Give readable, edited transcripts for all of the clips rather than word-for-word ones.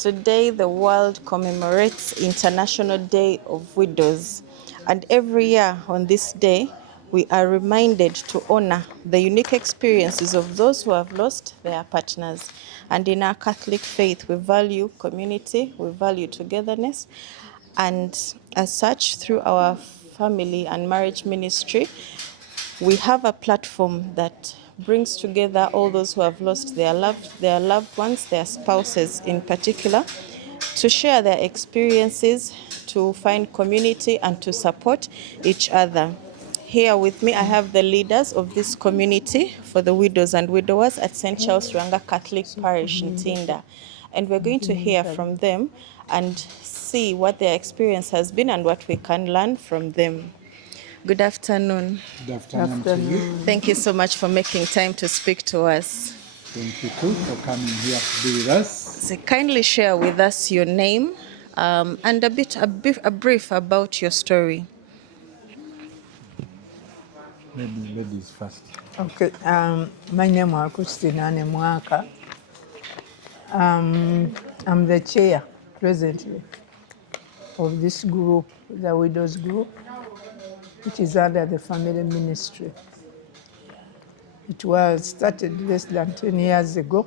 Today, the world commemorates International Day of Widows. And every year on this day, we are reminded to honor the unique experiences of those who have lost their partners. And in our Catholic faith, we value community, we value togetherness. And as such, through our family and marriage ministry, we have a platform that brings together all those who have lost their loved ones, their spouses in particular, to share their experiences, to find community, and to support each other. Here with me, I have the leaders of this community for the widows and widowers at St. Charles Ranga Catholic Parish in Tinda. And we're going to hear from them and see what their experience has been and what we can learn from them. Good afternoon. Good afternoon to you. Thank you so much for making time to speak to us. Thank you too for coming here to be with us. So kindly share with us your name and a brief about your story. Maybe ladies first. Okay, my name is Christina Nemwaka. I'm the chair presently of this group, the Widows Group, which is under the family ministry. It was started less than 10 years ago,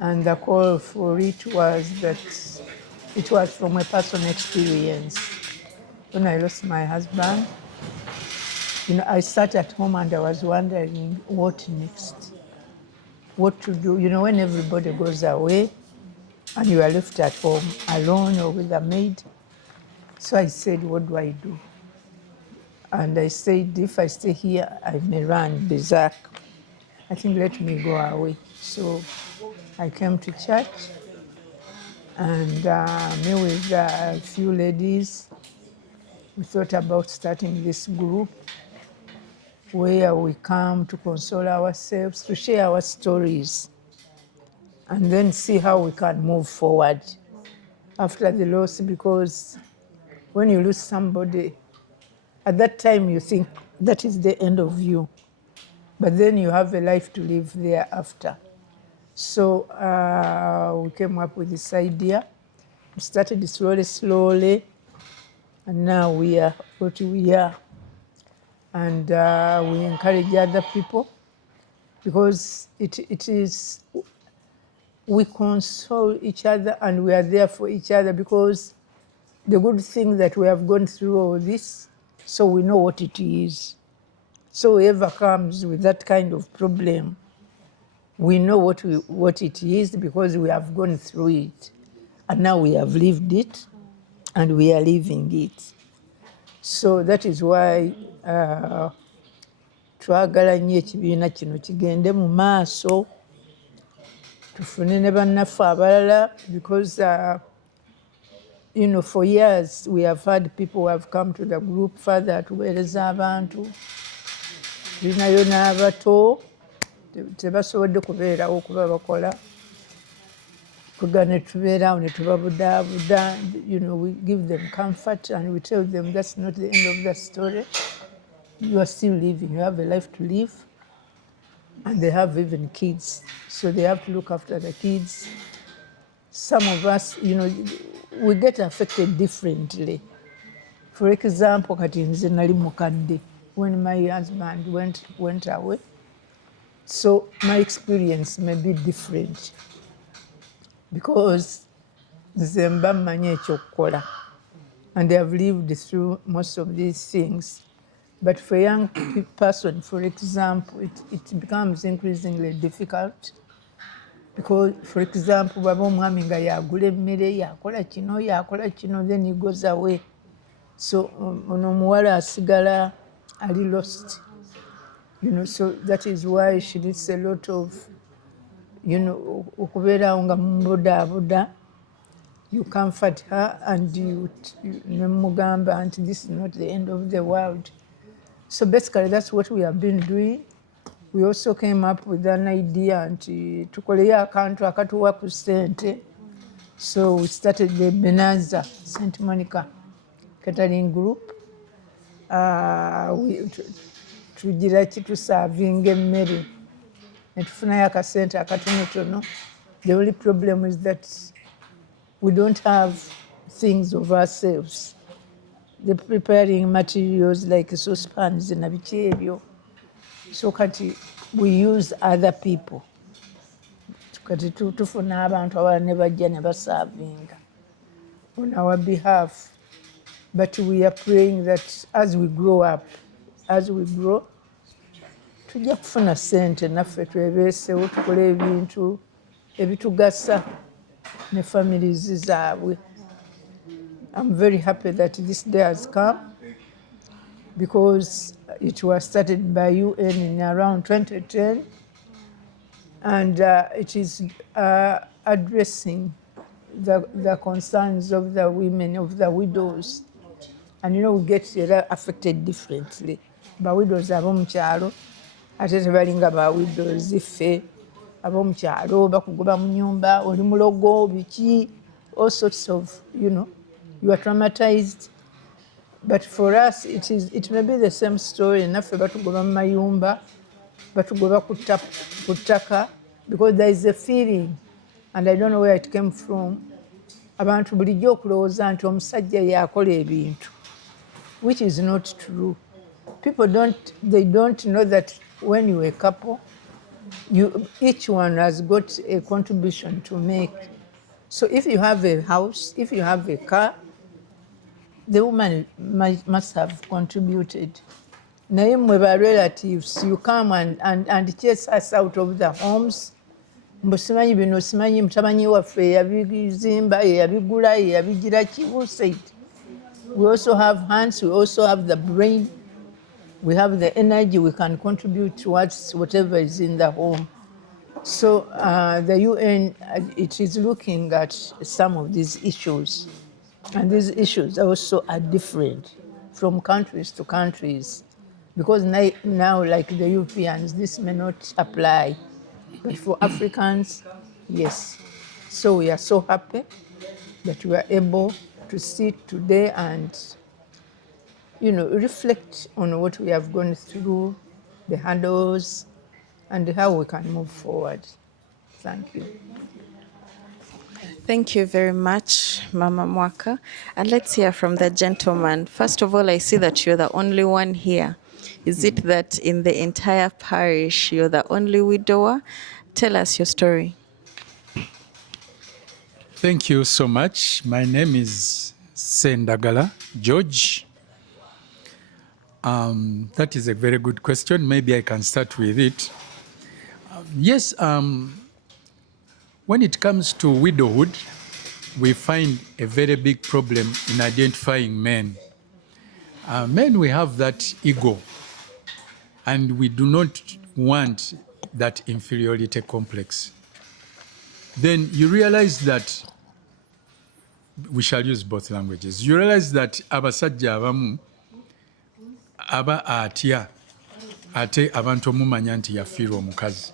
and the call for it was that it was from a personal experience. When I lost my husband, I sat at home and I was wondering what next, what to do. When everybody goes away and you are left at home alone or with a maid. So I said, what do I do? And I said, if I stay here, I may run berserk. I think let me go away. So I came to church and me with a few ladies, we thought about starting this group where we come to console ourselves, to share our stories, and then see how we can move forward after the loss, because when you lose somebody, at that time you think that is the end of you, but then you have a life to live thereafter. So we came up with this idea. We started slowly, and now we are what we are. And we encourage other people, because it is, we console each other and we are there for each other, because the good thing that we have gone through all this, so we know what it is. So whoever comes with that kind of problem, we know what it is, because we have gone through it. And now we have lived it and we are living it. So that is why twagala nnyo ekibiina kino kigende mu maaso, tufune ne bannaffe abalala, because for years we have had people who have come to the group, Father atuweereza abantu, tulinayo n'abato tebasobodde kubeerawo kuba bakola, kuga ne tubeerawo ne tubabudaabuda, we give them comfort and we tell them that's not the end of the story. You are still living, you have a life to live, and they have even kids, so they have to look after the kids. Some of us, we get affected differently. For example, kati nze nali mukadde when my husband went away, so my experience may be different, because nze mba mmanyi ekyokukola, and they have lived through most of these things. But for a young person, for example, it becomes increasingly difficult, because, for example, baba omwami nga yagula emmere, yakola kino, then he goes away. So ono omuwala asigala ali lost. So that is why she needs a lot of, okubeerawo nga mumubudaabuda. You comfort her and you nemugamba nti this is not the end of the world. So basically that's what we have been doing. We also came up with an idea nti tukoleyo akantu akatuwa ku ssente. So we started the Benaza St. Monica Catering Group. Tugira kitusavinga emmere, ne tufunayo akasente akatonotono The only problem is that we don't have things of ourselves. The preparing materials like saucepans na biki ebyo. So kati we use other people. Kati tufuna abantu abalala ne bajja ne baservinga on our behalf. But we are praying that as we grow up, as we grow, tujja kufuna ssente naffe twebeesewo tukole ebintu ebitugasa ne families zaabwe. I'm very happy that this day has come because it was started by UN in around 2010, and it is addressing the concerns of the women, of the widows. And you know, we get affected differently. Ba widows ab'omu kyalo ate tebalinga ba widows iffe ab'omu kyalo bakugoba mu nnyumba oli mulogo biki, all sorts of, you know, you are traumatized. But for us it may be the same story. Naffe batugoba mu mayumba, batugoba ku ttaka, because there is a feeling, and I don't know where it came from, abantu bulijjo okulowooza nti omusajja yakola ebintu, which is not true. People don't know that when you're a couple, each one has got a contribution to make. So if you have a house, if you have a car, the woman must have contributed. Naye mwe ba relatives, you come and chase us out of the homes. Mbu simanyi bino, simanyi mutamanyi waffe yabizimba, yabigula, yabigira ki, who said? We also have hands, we also have the brain, we have the energy, we can contribute towards whatever is in the home. So the UN, it is looking at some of these issues. And these issues also are different from countries to countries. Because now, like the Europeans, this may not apply. But for Africans, yes. So we are so happy that we are able to sit today and, you know, reflect on what we have gone through, the hurdles, and how we can move forward. Thank you. Thank you very much, Mama Mwaka. And let's hear from the gentleman. First of all, I see that you're the only one here. Is it that in the entire parish you're the only widower? Tell us your story. Thank you so much. My name is Sendagala George. That is a very good question. Maybe I can start with it. Yes, when it comes to widowhood, we find a very big problem in identifying men. Men, we have that ego, and we do not want that inferiority complex. Then you realize that, we shall use both languages, you realize that abasajja abamu aba atya ate abantu omumanya nti yafiirwa omukazi.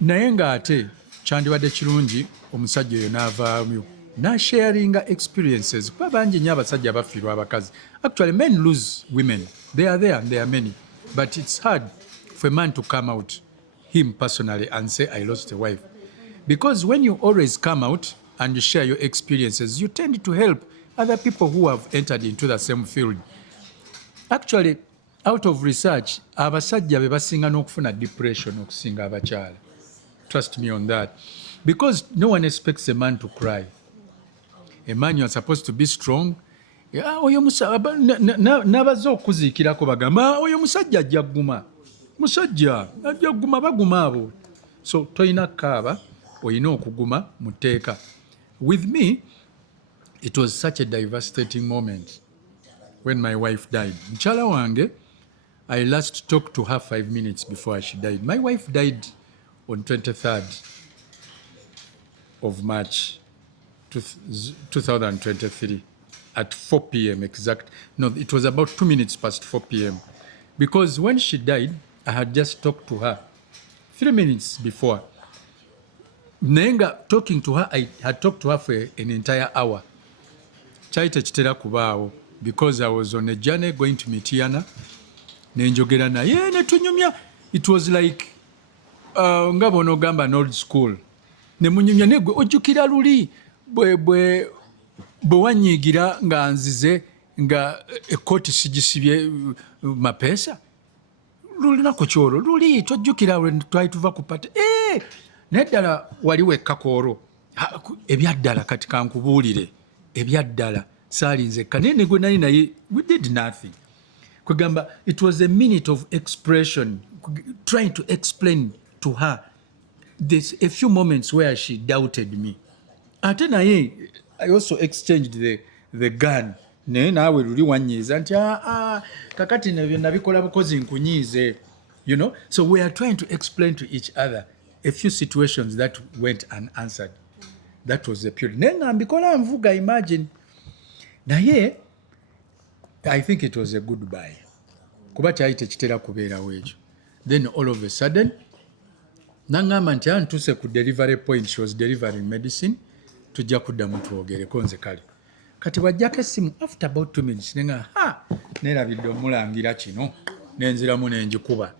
Naye ng'ate kyandibadde kirungi omusajja oyo n'avaayo n'asharinga experiences. Kuba bangi nnyo abasajja abafiirwa abakazi. Actually, men lose women. They are there and they are many. But it's hard for a man to come out, him personally, and say, I lost a wife. Because when you always come out and you share your experiences, you tend to help other people who have entered into the same field. Actually, out of research, abasajja be basinga n'okufuna depression okusinga abakyala. Trust me on that. Because no one expects a man to cry. A man, you are supposed to be strong. N'abazze okuziikirako bagamba oyo musajja ajja gguma. Musajja ajja gguma, baguma abo. So toyina kaaba, oyina okuguma mu tteeka. With me, it was such a devastating moment when my wife died. Mukyala wange, I last talked to her 5 minutes before she died. My wife died on 23rd of March 2023 at 4 p.m. exact. No, it was about 2 minutes past 4 p.m. Because when she died, I had just talked to her 3 minutes before. Nenga, talking to her, I had talked to her for an entire hour. Chaite chitera kubao, because I was on a journey going to meet Yana. Nenjogera naye netunyumya. It was like nga bw'onoogamba n'old school ne munyumya negwe ojjukira luli bwe wanyiigira nga nzize nga ekkooti sigisibye mapeesa lulinako kyolwo luli tojjukira twali tuva ku pate naye ddala wali wekkakoolwo ebyaddala kati kankubuulire ebyaddala saalinzekka naye negwe nali naye we did nothing kwegamba it was a minute of expression trying to explain to her there's a few moments where she doubted me ate naye I also exchanged the gun naye naawe luli wanyiiza nti kakati byonna bikola bukozi nkunyiize you know so we are trying to explain to each other a few situations that went unanswered that was the period naye nga mbikola nvuga imagine naye I think it was a goodbye kuba kyali tekitera kubeerawo ekyo then all of a sudden nangamba nti ntuse ku delivery point she was delivering medicine tujja kuddamu twogereko nze kale kati wajjako essimu after about 2 minutes nenga neerabidde omulangira kino nenziramu nenjikuba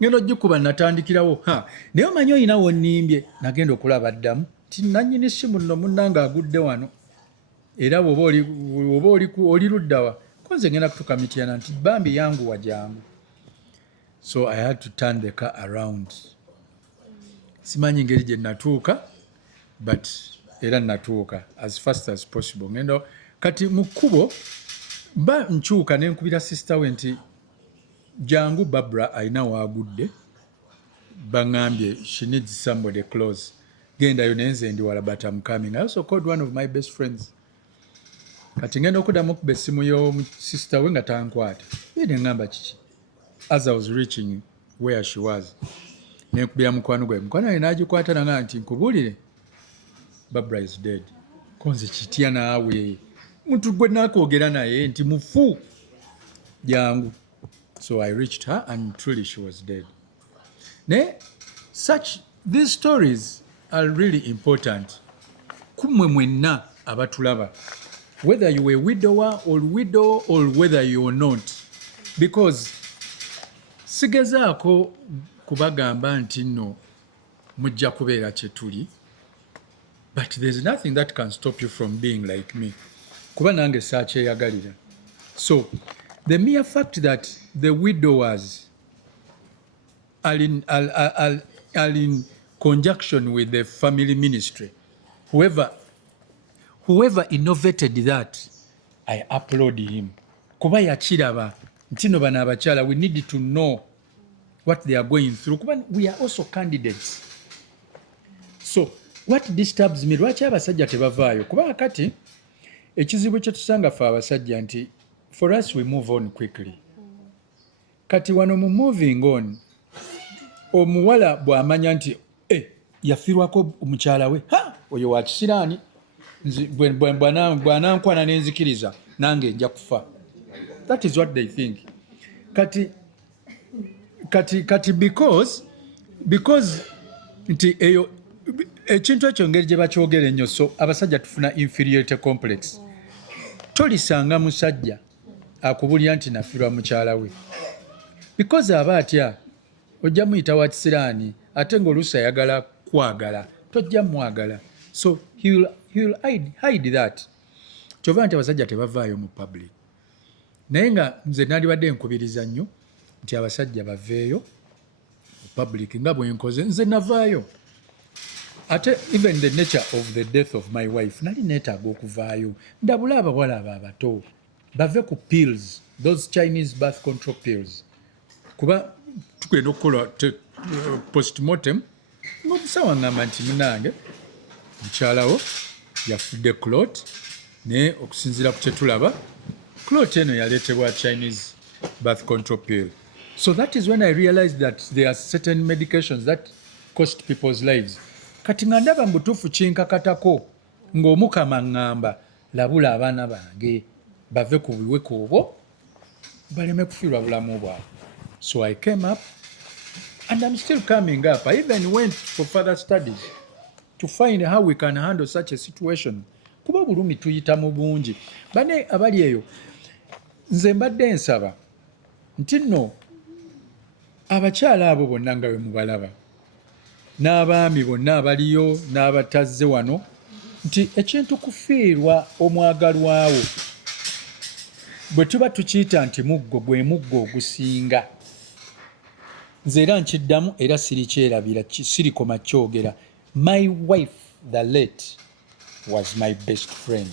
ngenda ogikuba natandikirawo naye omanyi olina wonnimbye nagenda okulaba ddamu ti nannyini essimu nno munnanga agudde wano era bwoba oli luddawa konze ngenda kutuka mityana nti bambi yanguwa jangu so I had to turn the car around simanyi ngeri gye natuuka but era natuuka as fast as possible ngendo kati mu kkubo mba nkyuka ne nkubira sister we nti jangu Barbara alina waagudde baŋŋambye she needs somebody close gendayo nenze ndi wala but I'm coming I also called one of my best friends kati ngenda okuddamu okuba essimu y'omusista we nga tankwata ye ne ŋŋamba kiki as I was reaching where she was nenkubira mukwano gwe mukwano we n'agikwata nanga nti nkubuulire Barbara is dead konze kitya naawe muntu gwe nakwogera naye nti mufu jangu so I reached her and truly she was dead ne these stories are really important kumwe mwenna abatulaba whether you are a widower or widow or whether you are not because sigezaako kubagamba nti nno mujja kubeera kye tuli but there's nothing that can stop you from being like me kuba nange saakyeyagalira so the mere fact that the widowers are in conjunction with the family ministry whoever innovated that I applaud him kuba yakiraba nti no bano abakyala we need to know what they are going through kuba we are also candidates so what disturbs me lwaki abasajja tebavaayo kuba kati ekizibu kye tusanga ffe abasajja nti for us we move on quickly kati wano mu moving on omuwala bw'amanya nti yafiirwako omukyala we oyo wa kisiraani bw'anankwana nenzikiriza nange nja kufa that is what they think kati because nti eyo ekintu ekyo ngeri gye bakyogera ennyo so abasajja tufuna inferiority complex tolisanga musajja akubulira nti nafiirwa mukyala we because aba atya ojja muyita wa kisiraani ate ng'oluusi ayagala kwagala tojja mwagala so he will hide that kyova nti abasajja tebavaayo mu public naye nga nze nandibadde nkubiriza nnyo nti abasajja baveeyo mu public nga bwenkoze nze navaayo ate even the nature of the death of my wife nali neetaaga okuvaayo ndabula abawala abo abato bave ku pills those Chinese birth control pills kuba tugenda okukola postmortem ng'omusawo ngamba nti munange mukyalawo yafudde clot naye okusinziira ku kyetulaba clot eno yaleetebwa Chinese birth control pill so that is when I realized that there are certain medications that cost people's lives kati nga ndaba mbutuufu kinkakatako ng'omukama ŋŋamba labula abaana bange bave ku biweko obwo baleme kufiirwa bulamu bwabwe so I came up and I'm still coming up. I even went for further studies to find how we can handle such a situation. Kuba bulumi tuyita mu bungi. Bane abali eyo nze mbadde nsaba nti nno abakyala abo bonna nga bwe mubalaba n'abaami bonna abaliyo n'abatazze wano nti ekintu kufiirwa omwagalwawo bwe tuba tukiyita nti muggo gwe muggo ogusinga. Nze era nkiddamu era sirikyerabira sirikoma kyogera. My wife, the late, was my best friend.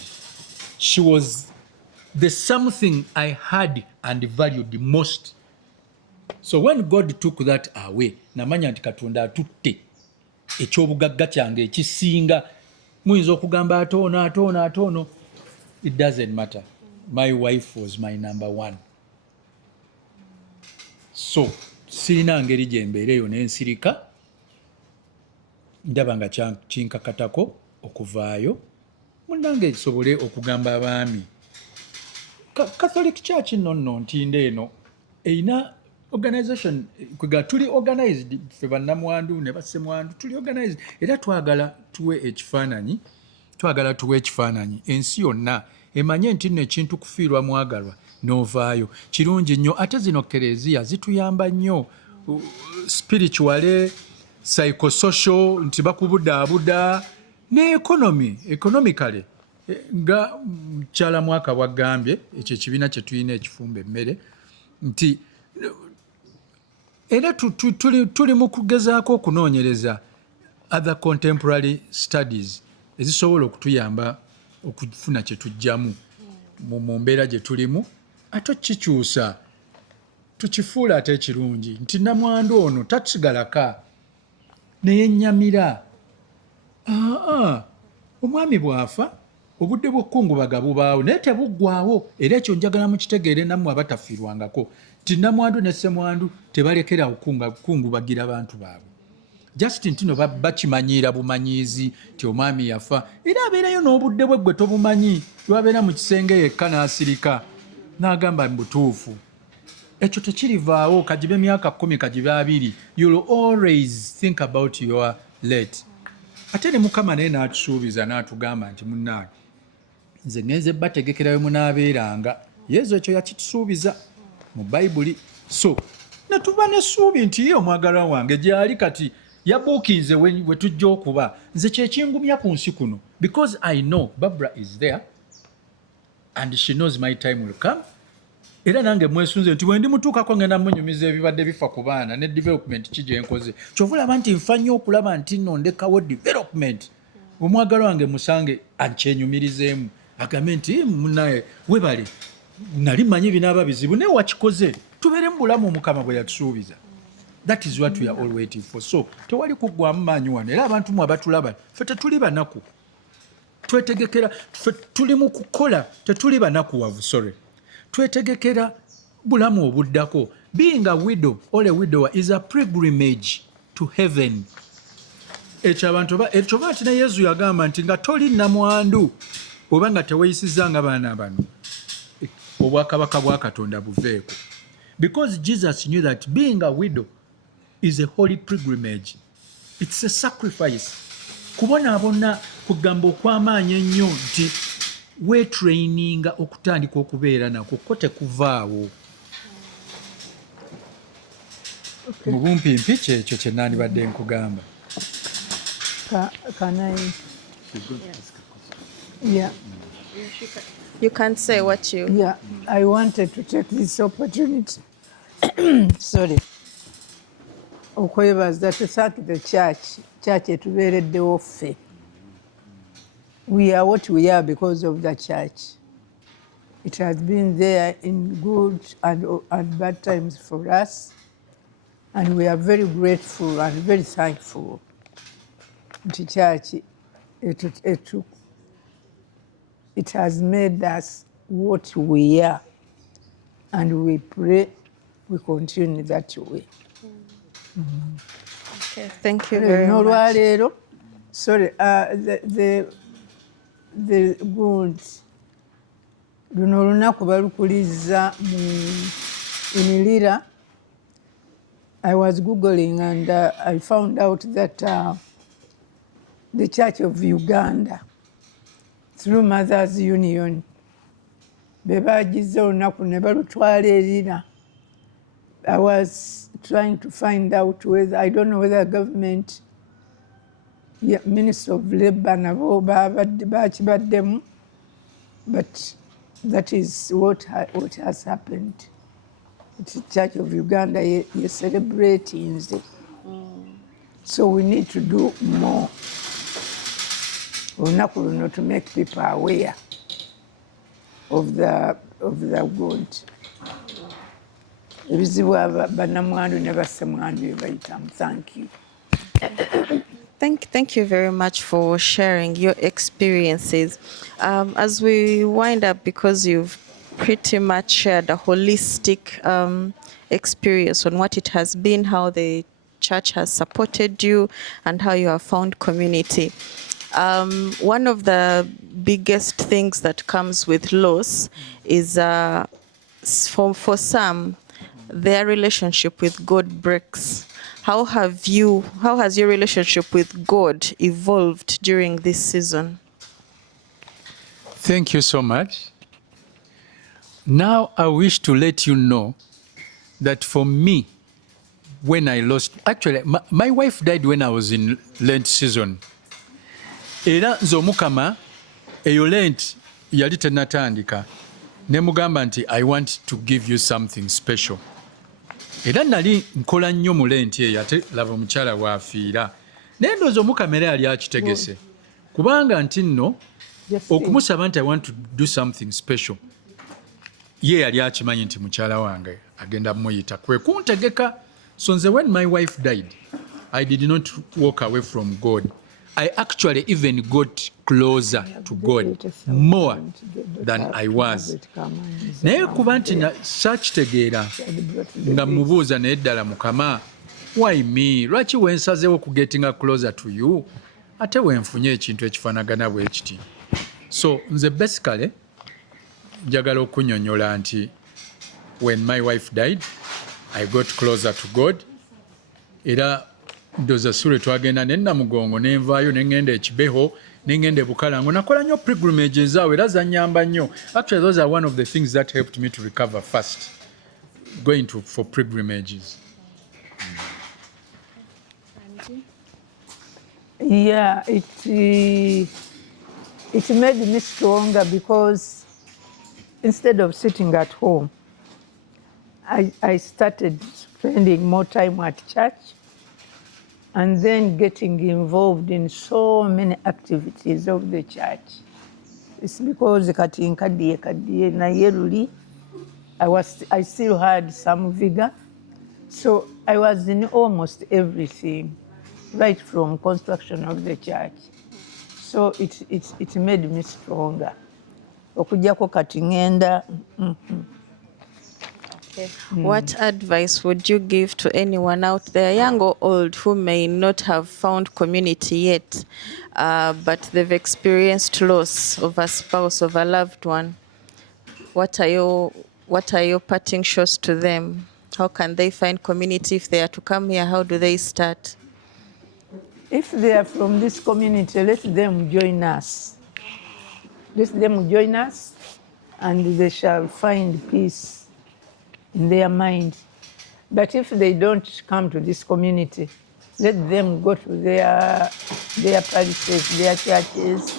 She was the something I had and valued most. So when God took that away, namanya nti Katonda atutte ekyobugagga kyange ekisinga. Muyinza okugamba atono. It doesn't matter. My wife was my number one. So sirina ngeri gye mbeereyo n'ensirika ndaba nga kinkakatako okuvaayo munnange ekisobole okugamba abaami. Catholic Church nno ntinde eno erina organization kwega tuli organized ffe bannamwandu ne bassemwandu tuli organized era twagala tuwe ekifaananyi ensi yonna emanye nti nno ekintu kufiirwa mwagalwa n'ovaayo kirungi nnyo. Ate zino kereziya zituyamba nnyo spiritually, psychosocial, nti bakubudaabuda ne economically. Nga mukyala mwaka bwagambye ekyo ekibiina kye tulina ekifumba emmere nti era tuli mu kugezaako okunoonyereza other contemporary studies ezisobola okutuyamba okufuna kye tujjamu mu mbeera gye tulimu. Ate kikyusa tukifuula ate ekirungi nti namwandu ono tasigalaka neyennyamira. Omwami bw'afa obudde bw'okukungubaga bubaawo naye tebuggwaawo. Era ekyo njagala mukitegeere nammwe abatafiirwangako nti namwandu ne ssemwandu tebalekera okukungubagira bantu baabwe. Just ntino bakimanyiira bumanyiizi nti omwami yafa era abeerayo n'obudde bwe gwe tobumanyi lwabeera mu kisenge yekka n'asirika n'agamba butuufu. Ekyo tekirivaawo kagibe emyaka 10 kagibe 20 you'll always think about your late. Ate ne Mukama naye n'atusuubiza n'atugamba nti munnange nze ngenze bategekerayo munaabeeranga. Yesu ekyo yakitusuubiza mu Bayibuli. So natuba n'essuubi nti ye omwagalwa wange gyali kati yabuukinze we tujja okuba nze kyekingumya ku nsi kuno because I know Barbara is there and she knows my time will come. Era nange mwesunze nti bwendi mutuukako ngenda munyumiza ebibadde bifa ku baana ne development kigyenkoze. Kyovulaba nti nfa nnyo okulaba nti nno ndekawo development. Omwagalwa wange musange ankyenyumirizeemu agambe nti munaye webale nali manyi binaaba bizibu naye wakikoze tubeere mu bulamu Omukama bwe yatusuubiza. That is what we are all waiting for. So tewali kuggwamu maanyi wano era abantu mu abatulaba ffe tetuli banaku twetegekera ffe tuli mu kukola tetuli banakuwavu sorry. Twetegekera bulamu obuddako. Being a widow or a widower is a pilgrimage to heaven. Ekyo nti ne Yesu yagamba nti nga toli namwandu oba nga teweeyisizza nga baana bano obwakabaka bwa Katonda buveeko. Because Jesus knew that being a widow is a holy pilgrimage. It's a sacrifice. Kubonaabona kugamba okw'amaanyi ennyo nti weetraininga okutandika okubeera nako ko tekuvaawo. Mu bumpimpi kyekyo kye nandibadde nkugamba. Can I? Yeah. You can't say what you... Yeah, I wanted to take this opportunity. Sorry. Okwebaza to thank the church etubeereddewo ffe. We are what we are because of the church. It has been there in good and bad times for us, and we are very grateful and very thankful to church. It has made us what we are, and we pray we continue that way. Okay, thank you very much. Sorry, the good. Luno olunaku balukuliza in Lira. I was Googling and I found out that the Church of Uganda, through Mothers Union, bebagize olunaku ne balutwala erira. I was trying to find out whether, I don't know whether government Yeah, Minister of Labour nabo bakibaddemu, but that is what has happened. The Church of Uganda ye celebrating it. So we need to do more olunaku luno to make people aware of the good. Ebizibu bannamwandu ne bassemwandu bye bayitamu. Thank you. Thank you very much for sharing your experiences. As we wind up, because you've pretty much shared a holistic experience on what it has been, how the church has supported you, and how you have found community. One of the biggest things that comes with loss is for some, their relationship with God breaks. How has your relationship with God evolved during this season? Thank you so much. Now I wish to let you know that for me, when I lost, actually, my wife died when I was in Lent season. Era nze omukama eyo Lent yali tennatandika ne mugamba nti I want to give you something special. Era nali nkola nnyo mu Lent eyo ate laba omukyala waafiira. Naye ndowooza omukama era yali akitegese. Kubanga nti nno okumusaba nti I want to do something special. Ye yali akimanyi nti mukyala wange agenda muyita kwe kuntegeka. So when my wife died, I did not walk away from God. I actually even got closer to God more than I was. Naye kuba nti saakitegeera nga mubuuza naye ddala Mukama, why me? Lwaki wensazeewo kugetinga closer to you? Ate wenfunye ekintu ekifaanagana bwe kiti. So nze basically njagala okunnyonnyola nti when my wife died, I got closer to God. Era ndoza sure twagenda ne Namugongo ne nvaayo ne ngenda ekibeho ne ngenda Bukalango. Nakola nnyo pilgrimage ezaawe era zannyamba nnyo. Actually those are one of the things that helped me to recover fast, going for pilgrimages. Yeah, it made me stronger because instead of sitting at home, I started spending more time at church and then getting involved in so many activities of the church. It's because kati nkaddiye naye luli I still had some vigor. So I was in almost everything, right from construction of the church. So it made me stronger. Okujjako kati ngenda. What advice would you give to anyone out there, young or old, who may not have found community yet, but they've experienced loss of a spouse, of a loved one? What are your parting shots to them? How can they find community if they are to come here? How do they start? If they are from this community, let them join us. Let them join us, and they shall find peace in their mind. But if they don't come to this community, let them go to their parishes, their churches,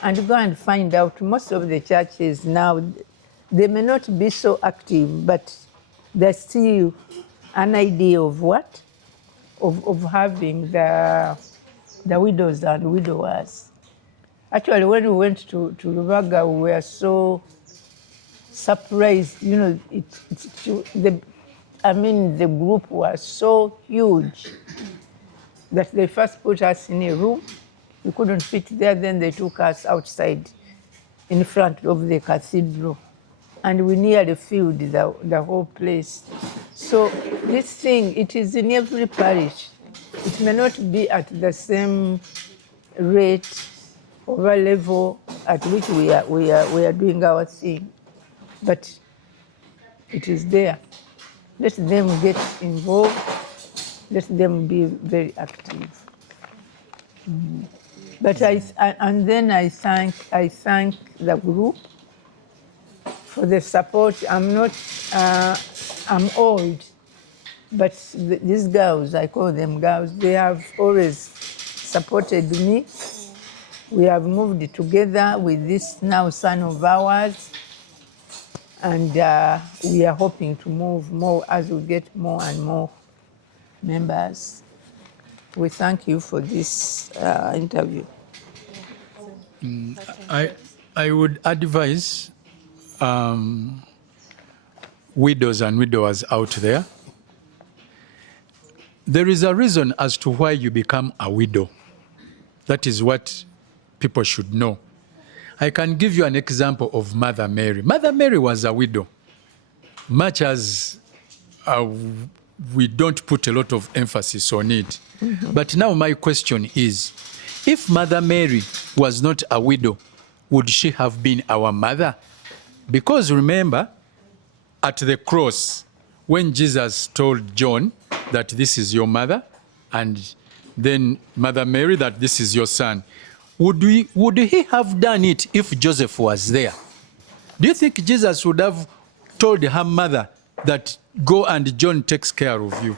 and go and find out. Most of the churches now, they may not be so active, but there's still an idea of what? Of having the widows and widowers. Actually, when we went to Rubaga, we were so surprised. You know, the group was so huge that they first put us in a room. We couldn't fit there. Then they took us outside in front of the cathedral. And we nearly filled the whole place. So this thing, it is in every parish. It may not be at the same rate or level at which we are doing our thing, but it is there. Let them get involved. Let them be very active. But then I thank the group for the support. I'm old, but these girls, I call them girls, they have always supported me. We have moved together with this now son of ours, and we are hoping to move more as we get more and more members. We thank you for this interview. I would advise widows and widowers out there, there is a reason as to why you become a widow. That is what people should know. I can give you an example of Mother Mary. Mother Mary was a widow, much as we don't put a lot of emphasis on it. But now my question is, if Mother Mary was not a widow, would she have been our mother? Because remember, at the cross, when Jesus told John that this is your mother, and then Mother Mary that this is your son, would he have done it if Joseph was there? Do you think Jesus would have told her mother that go and John takes care of you?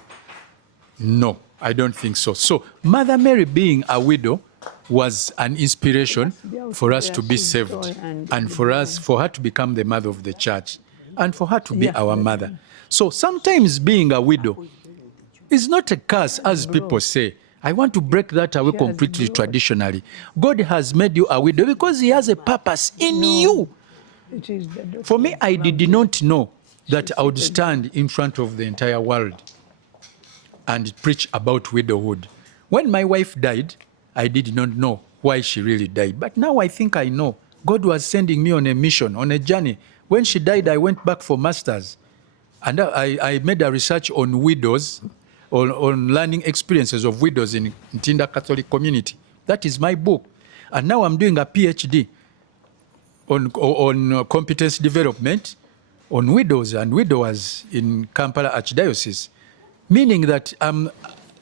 No, I don't think so. So Mother Mary being a widow was an inspiration for us to be saved, and for her to become the mother of the church, and for her to be our mother. So sometimes being a widow is not a curse, as people say. I want to break that away completely traditionally. God has made you a widow because he has a purpose in you. For me, I did not know that I would stand in front of the entire world and preach about widowhood. When my wife died, I did not know why she really died. But now I think I know. God was sending me on a mission, on a journey. When she died, I went back for masters. And I made a research on widows, on learning experiences of widows in Ntinda Catholic community. That is my book. And now I'm doing a PhD on competence development on widows and widowers in Kampala Archdiocese. Meaning that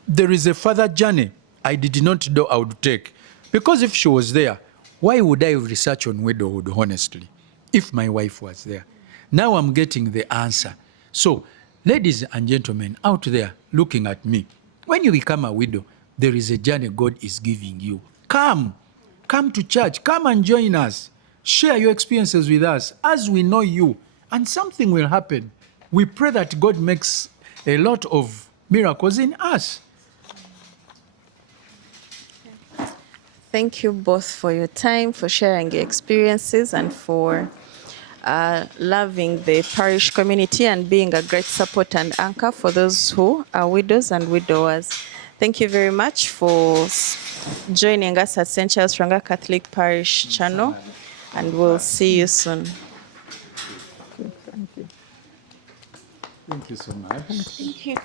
there is a further journey I did not know I would take. Because if she was there, why would I research on widowhood, honestly, if my wife was there? Now I'm getting the answer. So, ladies and gentlemen out there looking at me, when you become a widow, there is a journey God is giving you. Come to church, come and join us. Share your experiences with us as we know you, and something will happen. We pray that God makes a lot of miracles in us. Thank you both for your time, for sharing your experiences, and for loving the parish community and being a great support and anchor for those who are widows and widowers. Thank you very much for joining us at St. Charles Ranga Catholic Parish channel, and we'll see you soon. Thank you. Thank you so much. Thank you.